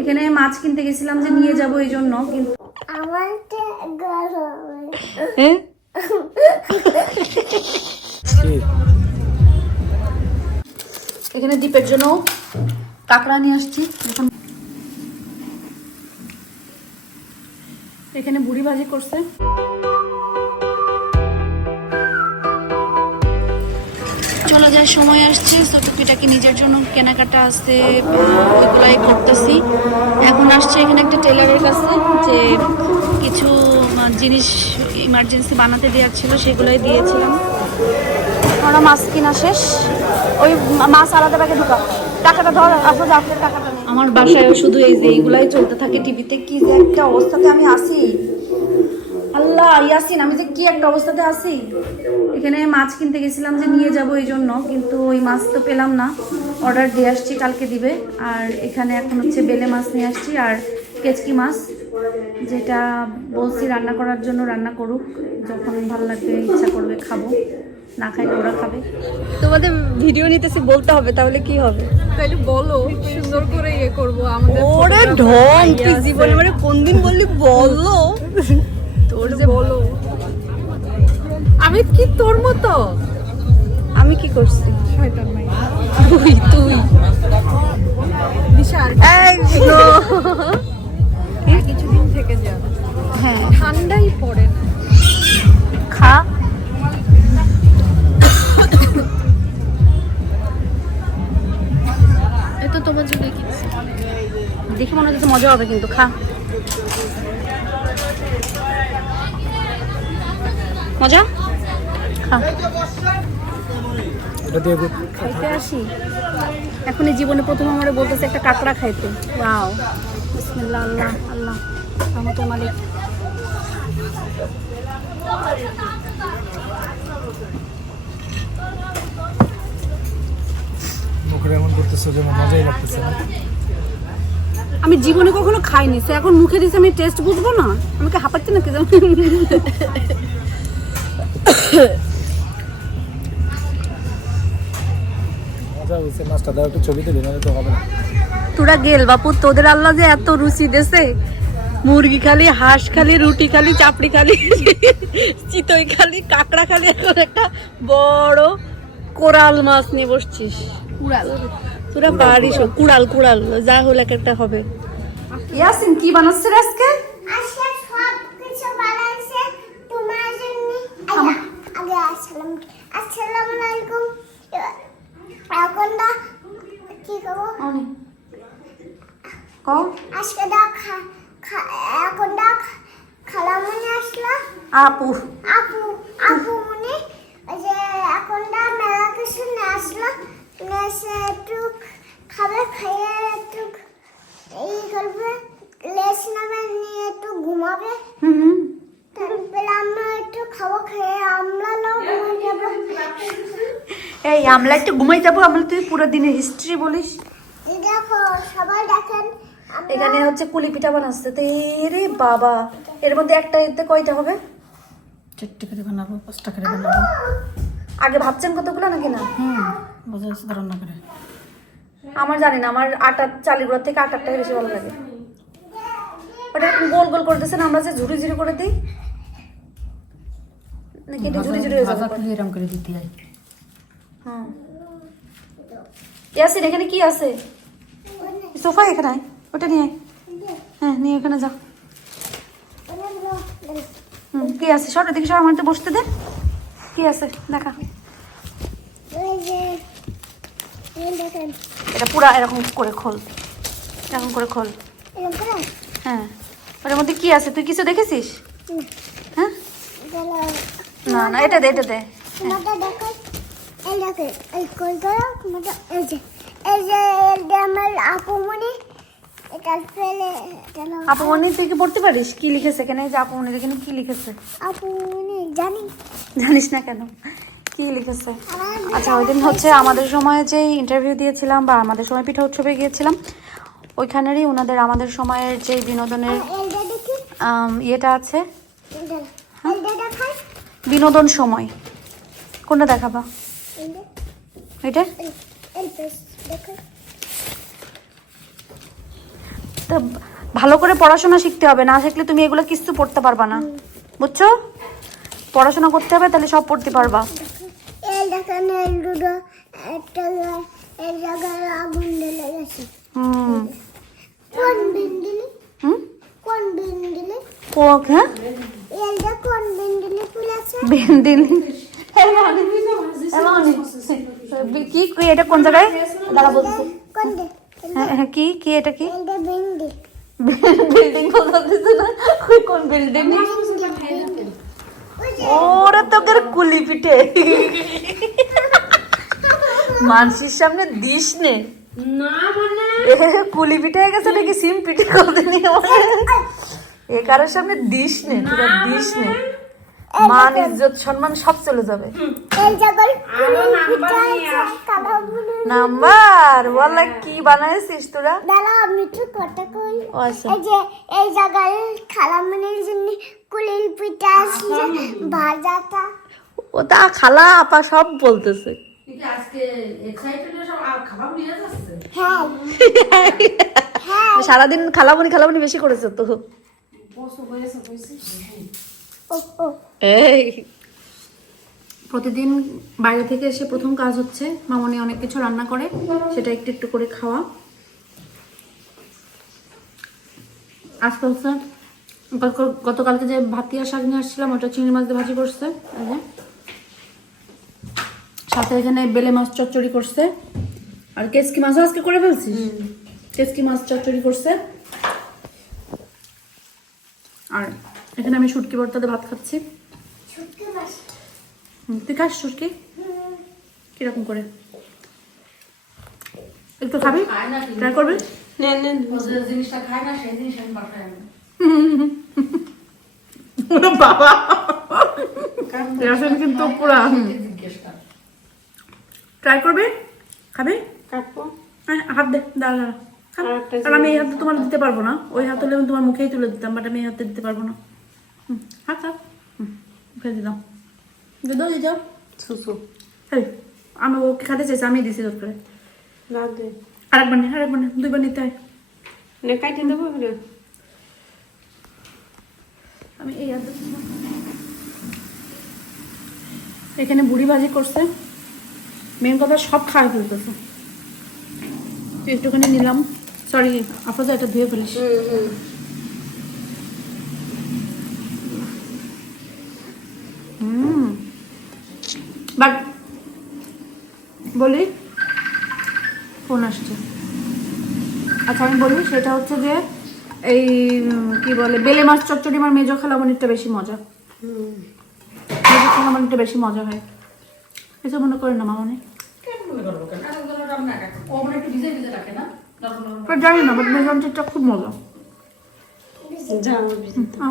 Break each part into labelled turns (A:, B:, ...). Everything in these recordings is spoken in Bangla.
A: এখানে মাছ কিনতে গেছিলাম যে নিয়ে যাব এই জন্য কিন্তু এখানে দ্বীপের জন্য কাঁকড়া নিয়ে আসছি। এখন এখানে বুড়ি ভাজি করছে। চলে যায় সময় আসছে সটুপিটাকে নিজের জন্য কেনাকাটা আছে ওইগুলাই করতেছি। এখন আসছে এখানে একটা টেলারের কাছে যে কিছু জিনিস ইমার্জেন্সি বানাতে দেওয়ার ছিল সেগুলোই দিয়েছিলাম। আমরা মাছ কিনা শেষ? ওই মাছ আলাদা ব্যাগে ঢুকা। টাকাটা ধর আসো টাকাটা আমার বাসায় শুধু এই যে এইগুলাই চলতে থাকে টিভিতে কি যে একটা অবস্থাতে আমি আসি আল্লাহ ইয়াসিন আমি যে কি একটা অবস্থাতে আছি? এখানে মাছ কিনতে গেছিলাম যে নিয়ে যাব এই জন্য কিন্তু ওই মাছ তো পেলাম না। অর্ডার দিয়ে আসছি কালকে দিবে। আর এখানে এখন হচ্ছে বেলে মাছ নিয়ে আসছি আর কেচকি মাছ যেটা বলছি রান্না করার জন্য রান্না করুক। যখন ভালো লাগবে ইচ্ছা করবে খাব। না খাইলে ওরা খাবে। তোমাদের ভিডিও নিতেছি বলতে হবে তাহলে কি হবে?
B: তাইলে বলো সুন্দর করে ইয়ে করব আমাদের
A: ওরে ঢং তুই জীবনে মানে কোন দিন বললি বলল
B: তোর যে বলো। আমি কি তোর মতো?
A: আমি কি করছি? তুই তুই।
B: দিশা কিছুদিন থেকে যা।
A: হ্যাঁ।
B: ঠান্ডাই পড়ে না।
A: খা।
B: এটা তোমার জন্য
A: দেখে মনে হচ্ছে মজা হবে কিন্তু খা। মজা? খা।
C: এটা দিয়ে গুড
A: খাইতে আসি। এখন এই জীবনে প্রথম আমার বলতেছে একটা কাঁকড়া খাইতে। ওয়াও। বিসমিল্লাহ আল্লাহ আল্লাহ। রহমতুল মালিক
C: মুখে এমন করতেছো যে আমার মজাই লাগতেছে না।
A: আমি জীবনে কখনো খাইনি। সে এখন মুখে দিছে আমি টেস্ট বুঝব না। আমাকে হাঁপাচ্ছি না কি জানো? তোরা গেল বাপু তোদের আল্লাহ যে এত রুচি দেছে। মুরগি খালি হাঁস খালি রুটি খালি চাপড়ি খালি চিতই খালি কাঁকড়া খালি এখন একটা বড় কোরাল মাছ নিয়ে বসছিস। কুড়াল তোরা পারিস কুড়াল। কুড়াল যা হলে এক একটা হবে। ইয়াসিন কি বানাচ্ছে। আজকে আপু।
D: আপু আপু মনে ওই যে এখন মেলা কিছু নিয়ে আসলো। একটু খাবে খাইয়ে একটু এই করবে লেস নেবে নিয়ে একটু ঘুমাবে।
A: হুম
D: তারপরে আমরা একটু খাব খেয়ে আমরা
A: এই আমরা একটু ঘুমাই যাব আমরা তুই পুরো দিনের হিস্ট্রি বলিস।
D: দেখো সবাই দেখেন
A: এখানে হচ্ছে কুলি পিঠা বানাচ্ছে। তো রে বাবা। এর মধ্যে একটা এতে কয়টা হবে?
E: চারটে করে বানাবো পাঁচটা করে বানাবো।
A: আগে ভাবছেন কতগুলো নাকি না?
E: হুম বোঝা যাচ্ছে তো রান্না করে।
A: আমার জানি না আমার আটার চালের গুঁড়ার থেকে আটারটাই বেশি ভালো লাগে। ওটা এরকম গোল গোল করে দিয়েছেন আমরা যে ঝুড়ি ঝুড়ি করে দিই। নাকি এটা ঝুড়ি ঝুড়ি হয়ে যাবে?
E: এরম করে দিতে হয়।
A: হ্যাঁ। ইয়াসিন এখানে কি আছে? সোফা এখানে ওটা নিয়ে হ্যাঁ নিয়ে এখানে যা হুম কি আছে? সর দেখি সর আমার তো বসতে দে। কি আছে, দেখা। এটা পুরা এরকম করে খোল। এরকম করে খোল। হ্যাঁ। ওটার মধ্যে কি আছে? তুই কিছু দেখেছিস? হ্যাঁ? না না, এটা দে এটা দে।
D: তোমাদের এই যে এই যে আমার আপু মনে।
A: আপু মনি তুই কি পড়তে পারিস? কি লিখেছে এখানে? যে আপু মনি এখানে কি লিখেছে?
D: আপু মনে জানি।
A: জানিস না কেন? কি লিখেছে? আচ্ছা ওই দিন হচ্ছে আমাদের সময় যে ইন্টারভিউ দিয়েছিলাম বা আমাদের সময় পিঠা উৎসবে গিয়েছিলাম ওইখানেরই ওনাদের আমাদের সময়ের যে বিনোদনের ইয়েটা আছে।
D: দেখাই
A: বিনোদন সময়। কোনটা দেখাবা? এটা? তা ভালো করে পড়াশোনা শিখতে হবে। না শিখলে তুমি এগুলো কিছু পড়তে পারবা না। বুঝছ? পড়াশোনা করতে হবে তাহলে সব পড়তে পারবা। হ্যাঁ? কি কি এটা কোন জায়গায়? দাঁড়া হ্যাঁ কি? কি এটা কি? বিল্ডিং কোন বিল্ডিং ওরা তো করে কুলি পিঠে। মানসির সামনে দিস নে।
D: না মানে?
A: কুলি পিঠে হয়ে গেছে নাকি? সিম পিঠে করে নি এ কারোর সামনে দিস নে তোরা দিস নে। মান ইজ্জত সম্মান সব চলে যাবে।
D: আছে কালো বুলু
A: নাম্বার বলা কি বানাইছিস তোরা?
D: দাঁড়া আমি তো কথা কই।
A: আচ্ছা।
D: এই যে এই জায়গায় খালামনির জন্য কুলির পিঠা আসলে ভাজাটা।
A: ও তা খালা আপা সব বলতেছে।
D: হ্যাঁ। হ্যাঁ।
A: সারাদিন খালামুনি খালামুনি বেশি করেছে তো। এই। প্রতিদিন বাইরে থেকে এসে প্রথম কাজ হচ্ছে মামনি অনেক কিছু রান্না করে সেটা একটু একটু করে খাওয়া। আজকে হচ্ছে গতকালকে যে ভাতিয়া শাক নিয়ে আসছিলাম ওটা চিংড়ি মাছ দিয়ে ভাজি করছে সাথে এখানে বেলে মাছ চচ্চড়ি করছে। আর কেসকি মাছও আজকে করে ফেলছিস? কেসকি মাছ চচ্চড়ি করছে। আর এখানে আমি শুটকি ভর্তাতে ভাত খাচ্ছি। তুই খাস শুটকি? কীরকম করে? একটু খাবি? ট্রাই করবি? বাবা। কিন্তু পুরা ট্রাই করবি? খাবি? হ্যাঁ, হাত দে দাঁড়া। আমি এই হাতে তোমার দিতে পারব না। ওই হাত হলে আমি তোমার মুখেই তুলে দিতাম বাট আমি এই হাতে দিতে পারব না। হুম, হাত হাত হুম, মুখে দিলাম দিদাও দিদাও
B: সুসু
A: এই আমি ওকে খাতে চাইছি আমি দিছি তোর করে
B: না দে
A: আরেকবার নে আরেকবার নে দুইবার নিতে হয়
B: নে কাইটে দেবো
A: আমি এই হাতে এখানে বুড়ি ভাজি করছে মেন কথা সব খাওয়া ফেলতেছে তুই একটুখানি নিলাম সরি আপনাদের এটা ধুয়ে ফেলিস বলি? ফোন আসছে। আচ্ছা আমি বলি সেটা হচ্ছে যে এই কি বলে বেলে মাছ চচ্চড়ি আমার মেজো খালামনিরটা বেশি মজা। মেজো খালামনিরটা বেশি মজা হয়। কিছু মনে করেন না মামনি? জানি না বাট মেজন্টিটা খুব মজা।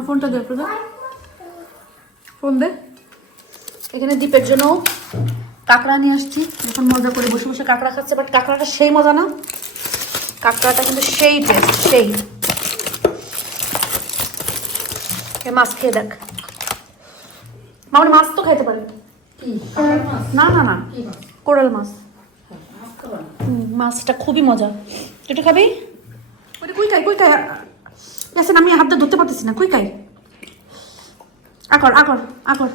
A: ফোনটা দে ফোন দে। এখানে দ্বীপের জন্য কাঁকড়া নিয়ে আসছি। এখন মজা করে বসে বসে কাঁকড়া খাচ্ছে বাট কাঁকড়াটা সেই মজা না? কাঁকড়াটা কিন্তু সেই টেস্ট সেই। মাছ খেয়ে দেখ। মামনি মাছ তো খাইতে পারে। না না না। কোরাল মাছ। হুম, মাছটা খুবই মজা। তুই একটু খাবি? ওইটা কুই খাই কুই খাই ইয়াসিন আমি হাতটা ধরতে পারতেছি না। কুই খাই আকর আকর আকর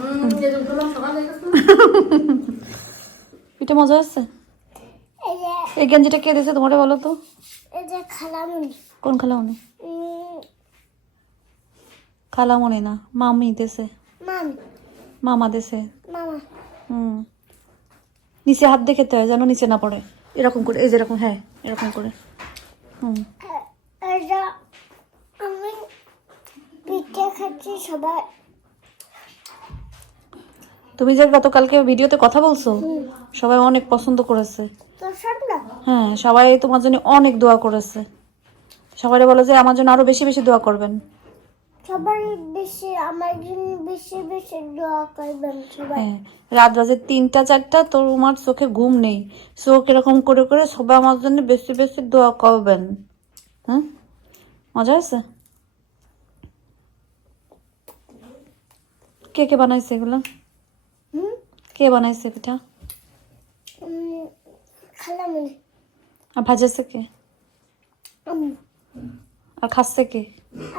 A: এটা মজা আছে
D: এই
A: গেঞ্জিটা কে দিয়েছে তোমারে বলো তো? কোন খালামনি? খালামনি না মামি দেছে
D: মামি।
A: মামা হুম। নিচে হাত দেখে তো হয় যেন নিচে না পড়ে। এরকম করে এই যেরকম হ্যাঁ এরকম করে। হুম।
D: আমি পিঠে খাচ্ছি সবাই।
A: তুমি যে গতকালকে ভিডিওতে কথা বলছো সবাই অনেক পছন্দ করেছে।
D: তো
A: হ্যাঁ সবাই তোমার জন্য অনেক দোয়া করেছে। সবাই বলে যে আমার জন্য আরও বেশি বেশি দোয়া করবেন।
D: সবাই বেশি আমার জন্য বেশি বেশি দোয়া করবেন সবাই।
A: হ্যাঁ রাত বাজে তিনটা চারটা তোর আমার চোখে ঘুম নেই। চোখ এরকম করে করে সবাই আমার জন্য বেশি বেশি দোয়া করবেন। হ্যাঁ মজা আছে? কে কে বানাইছে এগুলো?
D: হুম?
A: কে বানাইছে পিঠা?
D: খালামনি
A: আর ভাজাছে কে?
D: আমি।
A: আর খাচ্ছে কে?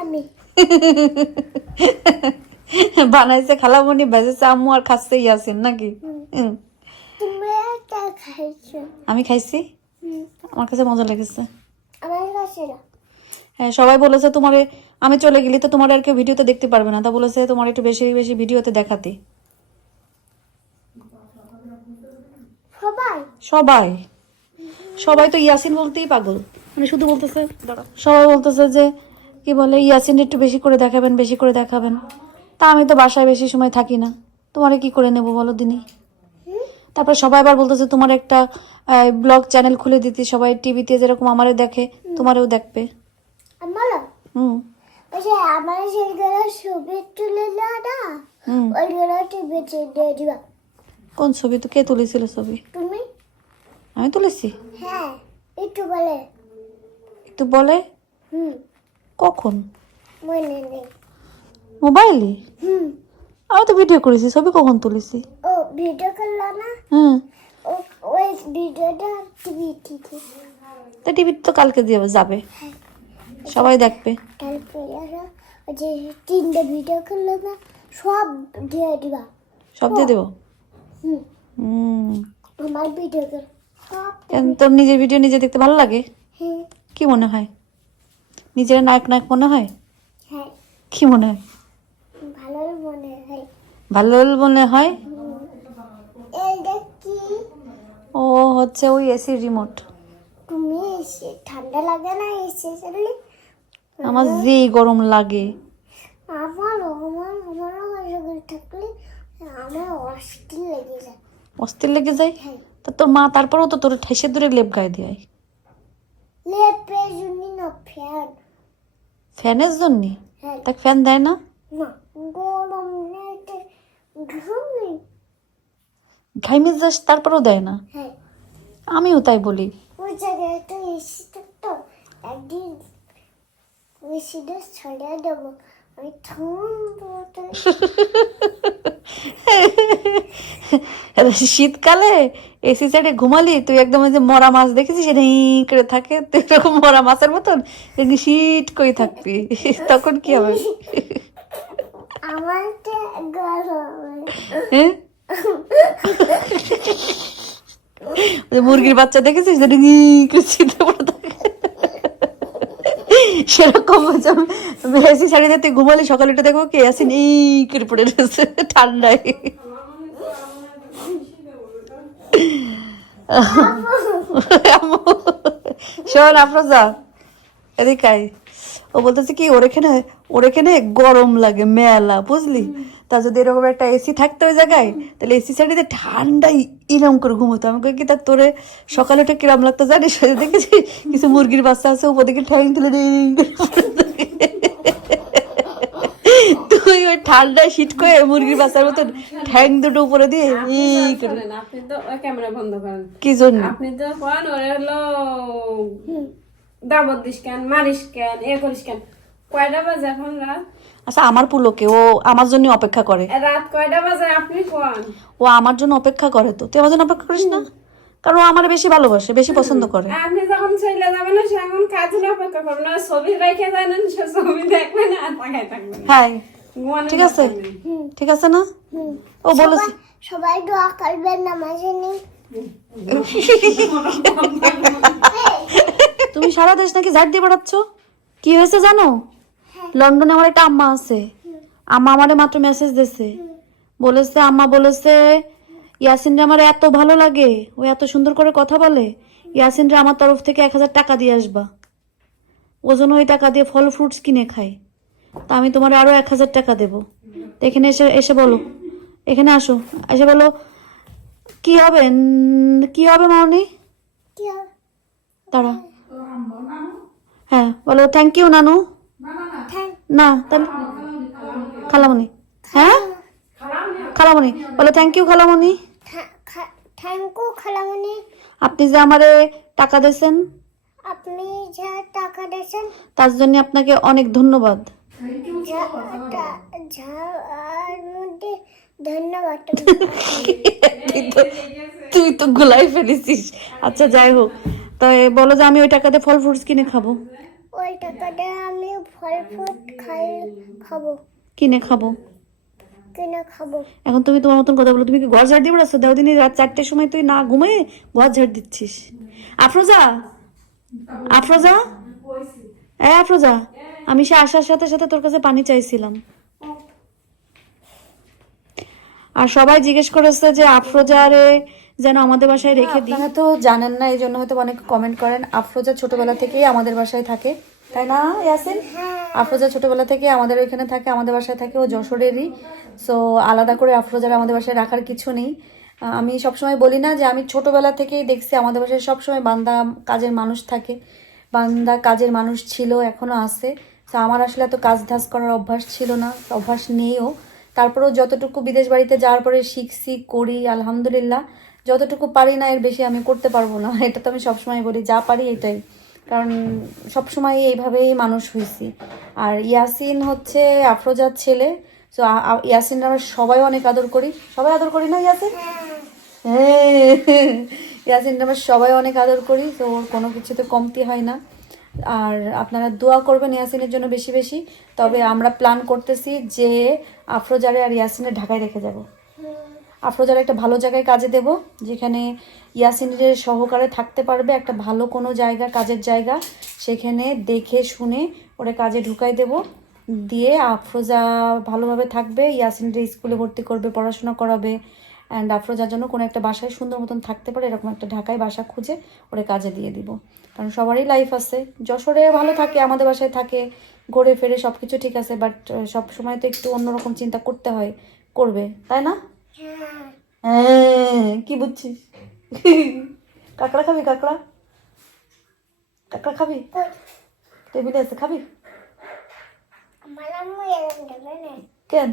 D: আমি।
A: বানাইছে খালামণি ভেজেছে আম্মু আর খাচ্ছে ইয়াসিন নাকি? আমি খাইছি? আমার কাছে মজা লেগেছে। হ্যাঁ সবাই বলেছে তোমার আমি চলে গেলি তো তোমার আর কেউ ভিডিওতে দেখতে পারবে না। তা বলেছে তোমার একটু বেশি বেশি ভিডিওতে দেখাতে।
D: সবাই?
A: সবাই। সবাই তো ইয়াসিন বলতেই পাগল। মানে শুধু বলতেছে? সবাই বলতেছে যে কি বলে ইয়াসিন একটু বেশি করে দেখাবেন বেশি করে দেখাবেন। তা আমি তো বাসায় বেশি সময় থাকি না। তোমারে কি করে নেব বলো দিনই তারপর সবাই আবার বলতেছে তোমার একটা ব্লগ চ্যানেল খুলে দিতে সবাই টিভিতে যেরকম আমারে দেখে তোমারও দেখবে। হুম।
D: আমার সেইগুলো ছবি তুলে না? ওইগুলো টিভিতে দিয়ে দিবা।
A: কোন ছবি? তো কে তুলেছিল ছবি?
D: তুমি?
A: আমি তুলেছি।
D: হ্যাঁ একটু বলে।
A: একটু বলে?
D: হুম।
A: কখন?
D: মনে নেই।
A: মোবাইলে?
D: হুম।
A: আমি তো ভিডিও করেছি ছবি কখন তুলেছি?
D: ও ভিডিও করল না?
A: হ্যাঁ
D: ও ওই ভিডিওটা টিভি থেকে।
A: তা টিভি তো কালকে দিয়ে যাবে। সবাই দেখবে।
D: তারপরে যে তিনটে ভিডিও করল না সব দিয়ে দিবা।
A: সব দিয়ে দেবো?
D: হুম আমার ভিডিও
A: তোর নিজের ভিডিও নিজে দেখতে ভালো লাগে
D: হ্যাঁ
A: কি মনে হয় নিজের নায়ক নায়ক মনে হয়
D: হ্যাঁ
A: কি মনে হয়
D: ভালো মনে হয়
A: ভালো মনে হয় ও হচ্ছে ওই এসির রিমোট
D: তুমি এসে ঠান্ডা লাগে না এসে চললে
A: আমার যেই গরম লাগে
D: আমারও আমার আমারও থাকলে অস্থির লেগে যায়। হ্যাঁ।
A: তা তোর মা তারপরেও তো তোর ঠেসে দূরে লেপ গায়ে দেয়
D: না
A: ফ্যানের জন্য?
D: হ্যাঁ।
A: ফ্যান দেয় না? ঘাইমে যাস তারপরেও দেয় না?
D: হ্যাঁ।
A: আমিও তাই বলি।
D: একদিন দেবো।
A: শীতকালে এসি সাইডে ঘুমালি তুই একদম ওই যে মরা মাছ দেখেছিস করে থাকে তুই এরকম মরা মাছের মতন এমনি শীত করে থাকবি তখন কি হবে? হ্যাঁ? মুরগির বাচ্চা দেখেছিস ই করে শীতে পড়ে থাকে সেরকম এসি শাড়িতে তুই সকালে দেখব কে আসি নেই কেটে পড়ে রয়েছে, ঠান্ডায়। শোন, আফরোজা ও বলতেছে কি, ওর এখানে ওর এখানে গরম লাগে, মেলা, বুঝলি? তা যদি এরকম একটা এসি থাকতো ওই জায়গায় তাহলে এসি সাইডে ঠান্ডাই ইরম করে ঘুমোতো। আমি কি তা তোরে সকালে উঠে কিরম লাগতো জানিস? দেখেছি কিছু মুরগির বাচ্চা আছে উপর দিকে ঠ্যাং তুলে তুই ওই ঠান্ডায় শীত করে মুরগির বাচ্চার মতন ঠ্যাং দুটো উপরে দিয়ে ই করে।
B: আপনি তো ক্যামেরা বন্ধ করেন।
A: কি জন্য?
B: আপনি তো কোন ওরে হলো দাবত দিস কেন মারিস কেন এ করিস কেন। কয়টা বাজে এখন রাত?
A: আচ্ছা আমার পুলোকে ও আমার জন্য অপেক্ষা করে।
B: রাত কয়টা বাজে? আপনি কোন?
A: ও আমার জন্য অপেক্ষা করে তো। তুই আমার জন্য অপেক্ষা করিস না? কারণ ও আমার বেশি ভালোবাসে বেশি পছন্দ করে।
B: আপনি যখন চলে যাবেন না সেখন কাজ না অপেক্ষা করবেন না ছবি রেখে জানেন সে ছবি দেখবেন আর তাকায় থাকবেন
A: হ্যাঁ। ঠিক আছে? ঠিক আছে না? ও বলেছে।
D: সবাই দোয়া করবেন নামাজে নেই।
A: তুমি সারা দেশ নাকি ঝাড় দিয়ে বেড়াচ্ছ? কি হয়েছে জানো? লন্ডনে আমার একটা আম্মা আছে। আম্মা আমারে মাত্র মেসেজ দিছে। বলেছে আম্মা বলেছে ইয়াসিন রে আমার এত ভালো লাগে ও এত সুন্দর করে কথা বলে ইয়াসিন রে আমার তরফ থেকে এক হাজার টাকা দিয়ে আসবা। ওজন ওই টাকা দিয়ে ফল ফ্রুটস কিনে খাই তা আমি তোমার আরও এক হাজার টাকা দেবো। তো এখানে এসে এসে বলো। এখানে আসো। এসে বলো কি হবে? কি হবে
D: কি হবে?
A: হ্যাঁ বলো থ্যাংক ইউ নানু। না তাহলে খালামণি হ্যাঁ? খালামণি বলো থ্যাংক ইউ খালামণি
D: থ্যাংক ইউ খালামণি
A: আপনি যে আমারে টাকা দিয়েছেন
D: আপনি যা টাকা দিয়েছেন
A: তার জন্য আপনাকে অনেক ধন্যবাদ।
D: ধন্যবাদ।
A: তুই তো গোলাই ফেলেছিস। আচ্ছা যাই হোক। তাই বলো যে আমি ওই টাকাতে ফল ফ্রুটস কিনে খাব।
D: ওই টাকাটা আমি ফল ফ্রুট খাই খাব।
A: কিনে খাব?
D: কিনে খাব।
A: এখন তুমি তোমার মতন কথা বলো। তুমি কি ঘর ঝাড় দিয়ে বেড়াচ্ছ রাত চারটের সময় তুই না ঘুমিয়ে ঘর ঝাড় দিচ্ছিস। আফরোজা? আফরোজা? এ আফরোজা আমি সে আসার সাথে সাথে তোর কাছে পানি চাইছিলাম। আর সবাই জিজ্ঞেস করেছে যে আফরোজারে যেন আমাদের বাসায় রেখে দিই। আপনারা তো জানেন না এই জন্য হয়তো অনেক কমেন্ট করেন। আফরোজা ছোটবেলা থেকেই আমাদের বাসায় থাকে তাই না ইয়াসিন? আফরোজা ছোটবেলা থেকে আমাদের ওইখানে থাকে আমাদের বাসায় থাকে ও যশোরেরই। সো আলাদা করে আফরোজার আমাদের বাসায় রাখার কিছু নেই। আমি সবসময় বলি না যে আমি ছোটবেলা থেকেই দেখছি আমাদের বাসায় সবসময় বান্দা কাজের মানুষ থাকে। বান্দা কাজের মানুষ ছিল এখনও আছে। তো আমার আসলে এত কাজ ধাজ করার অভ্যাস ছিল না অভ্যাস নেইও। তারপরেও যতটুকু বিদেশ বাড়িতে যাওয়ার পরে শিখছি করি আলহামদুলিল্লাহ। যতটুকু পারি না, এর বেশি আমি করতে পারব না। এটা তো আমি সবসময় বলি, যা পারি এটাই। কারণ সবসময় এইভাবেই মানুষ হয়েছি আর ইয়াসিন হচ্ছে আফরোজার ছেলে। তো ইয়াসিন আমরা সবাই অনেক আদর করি। সবাই আদর করি না, ইয়াসিন? হ্যাঁ। ইয়াসিন আমরা সবাই অনেক আদর করি, তো ওর কোনো কিছুতে কমতি হয় না। আর আপনারা দোয়া করবেন ইয়াসিনের জন্য বেশি বেশি। তবে আমরা প্ল্যান করতেছি যে আফরোজারে আর ইয়াসিনের ঢাকায় রেখে যাব। আফরোজার একটা ভালো জায়গায় কাজে দেব, যেখানে ইয়াসিনের সহকারে থাকতে পারবে, একটা ভালো কোনো জায়গা, কাজের জায়গা, সেখানে দেখে শুনে ওরা কাজে ঢুকাই দেব। দিয়ে আফরোজা ভালোভাবে থাকবে ইয়াসিনের স্কুলে ভর্তি করবে, পড়াশোনা করাবে অ্যান্ড আফরোজার জন্য কোনো একটা বাসায় সুন্দর মতন থাকতে পারে, এরকম একটা ঢাকায় বাসা খুঁজে ওরে কাজে দিয়ে দিব। কারণ সবারই লাইফ আছে। যশোরে ভালো থাকে, আমাদের বাসায় থাকে, ঘুরে ফেরে সব কিছু ঠিক আছে বাট সব সময় তো একটু অন্যরকম চিন্তা করতে হয়, করবে, তাই না? হ্যাঁ কি বুঝছিস? কাঁকড়া খাবি কাঁকড়া? কাঁকড়া খাবি? টেবিলে আছে খাবি? কেন?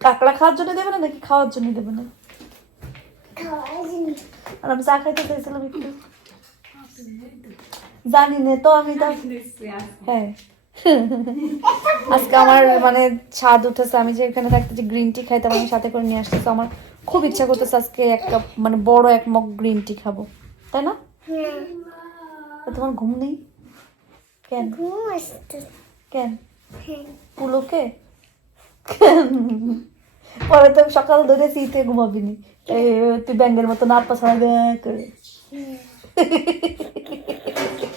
A: কাঁকড়া খাওয়ার জন্য দেবে না নাকি খাওয়ার জন্য দেবে না? আর আমি চা খাইতে চাইছিলাম একটু। জানি না তো আমি তো হ্যাঁ। আজকে আমার মানে স্বাদ উঠেছে আমি যে এখানে থাকতে যে গ্রিন টি খাইতাম আমি সাথে করে নিয়ে আসছি তো আমার খুব ইচ্ছা করতেছে আজকে এক কাপ মানে বড় এক মগ গ্রিন টি খাব। তাই না? তোমার ঘুম নেই? কেন? কেন? পুলোকে? পরে তো সকাল ধরে শীতে ঘুমাবি নি তুই ব্যাঙ্গের মতো না পাছাড়া করে।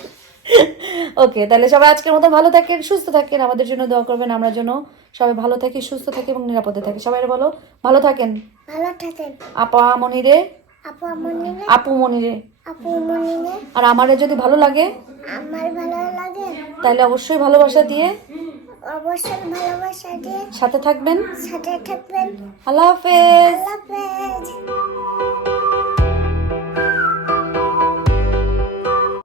A: ওকে তাহলে সবাই আজকের মতো ভালো থাকেন সুস্থ থাকেন আমাদের জন্য দোয়া করবেন আমরা যেন সবাই ভালো থাকি সুস্থ থাকি এবং নিরাপদে থাকি। সবাই বলো ভালো থাকেন।
D: ভালো থাকেন।
A: আপা মনিরে?
D: আপু মনিরে?
A: আপু মনিরে।
D: আপু মনিরে?
A: আর আমারে যদি ভালো লাগে?
D: আমার ভালো লাগে।
A: তাহলে অবশ্যই ভালোবাসা দিয়ে
D: অবশ্যই ভালোবাসা দিয়ে
A: সাথে থাকবেন।
D: সাথে থাকবেন।
A: আল্লাহ হাফেজ।
D: আল্লাহ হাফেজ।